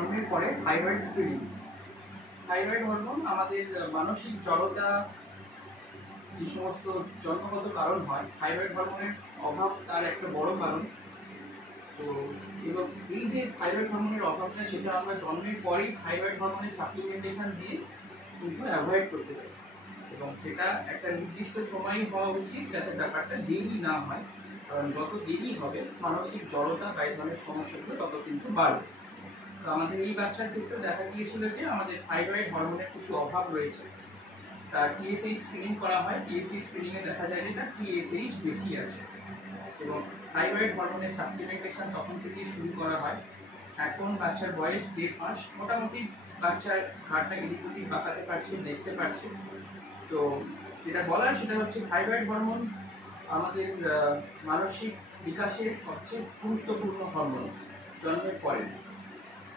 জন্মের পরে thyroid screening. Thyroid hormone আমাদের মানসিক জড়তা, যে সমস্ত জন্মগত কারণ হয়, থাইরয়েড হরমোনের অভাব তার একটা বড় কারণ। তো এবং এই যে থাইরয়েড হরমোনের অভাবটা, সেটা আমরা জন্মের পরেই থাইরয়েড হরমোনের সাপ্লিমেন্টেশন দিয়ে কিন্তু অ্যাভয়েড করতে পারি। এবং সেটা একটা নির্দিষ্ট সময়ই হওয়া উচিত, যাতে ব্যাপারটা দেরি না হয়। কারণ যত দেরি হবে মানসিক জড়তা বা এই ধরনের সমস্যাগুলো তত কিন্তু বাড়বে। তো আমাদের এই বাচ্চার ক্ষেত্রে দেখা গিয়েছিল যে আমাদের থাইরয়েড হরমোনের কিছু অভাব রয়েছে। তার টিএসএইচ স্ক্রিনিং করা হয়, টিএসএইচ স্ক্রিনিংয়ে দেখা যায় যে তার টিএসএইচ বেশি আছে এবং থাইরয়েড হরমোনের সাপ্লিমেন্টেশন তখন থেকেই শুরু করা হয়। এখন বাচ্চার বয়স 1.5 মাস, মোটামুটি বাচ্চার ঘাড়টা এদিক ওদিক বাঁকাতে পারছে, দেখতে পারছে। তো যেটা বলার সেটা হচ্ছে থাইরয়েড হরমোন আমাদের মানসিক বিকাশের সবচেয়ে গুরুত্বপূর্ণ হরমোন জন্মের পরে।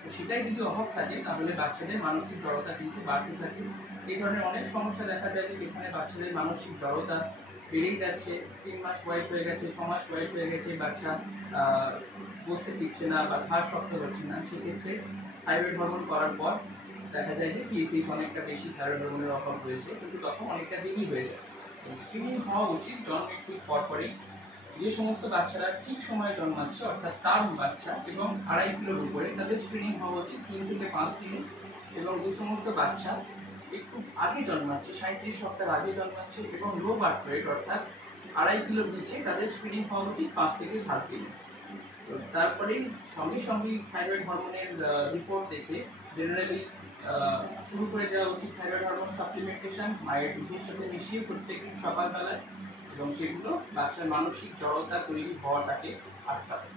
তো সেটাই যদি অভাব থাকে তাহলে বাচ্চাদের মানসিক জড়তা কিন্তু বাড়তে থাকে। এই ধরনের অনেক সমস্যা দেখা যায় যে যেখানে বাচ্চাদের মানসিক জড়তা বেড়েই যাচ্ছে। 3 মাস বয়স হয়ে গেছে, 6 মাস বয়স হয়ে গেছে, বাচ্চা বসতে শিখছে না বা ঘাড় শক্ত হচ্ছে না, সেক্ষেত্রে থাইরয়েড হরমোন করার পর দেখা যায় যে টিএসএইচ অনেকটা বেশি থাইরয়েড হরমোনের অভাব রয়েছে, কিন্তু তখন অনেকটা দেরি হয়ে যায়। স্ক্রিনিং হওয়া উচিত জন্মের ঠিক পরপরই। যে সমস্ত বাচ্চারা ঠিক সময়ে জন্মাচ্ছে, অর্থাৎ টার্ম বাচ্চা এবং 2.5 কিলোর উপরে, তাদের স্ক্রিনিং হওয়া উচিত 3 থেকে 5 দিনে। এবং যে সমস্ত বাচ্চা একটু আগে জন্মাচ্ছে, 37 সপ্তাহ আগে জন্মাচ্ছে এবং লো বার্থ ওয়েট অর্থাৎ 2.5 কিলোর নিচে, তাদের স্ক্রিনিং হওয়া উচিত 5 থেকে 7 দিন। তো তারপরেই সঙ্গে সঙ্গেই থাইরয়েড হরমোনের রিপোর্ট দেখে জেনারেলি শুরু করে দেওয়া উচিত থাইরয়েড হরমোন সাপ্লিমেন্টেশন মায়ের দুধের সাথে মিশিয়ে প্রত্যেকদিন সকালবেলায়, এবং সেগুলো বাচ্চার মানসিক জড়তা তৈরি হওয়াটাকে আটকাবে।